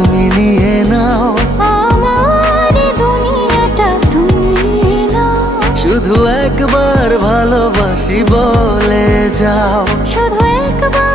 তুমি নিয়ে নাও, আমার দুনিয়াটা তুমি নিয়ে নাও। শুধু একবার ভালোবাসি বলে যাও। শুধু একবার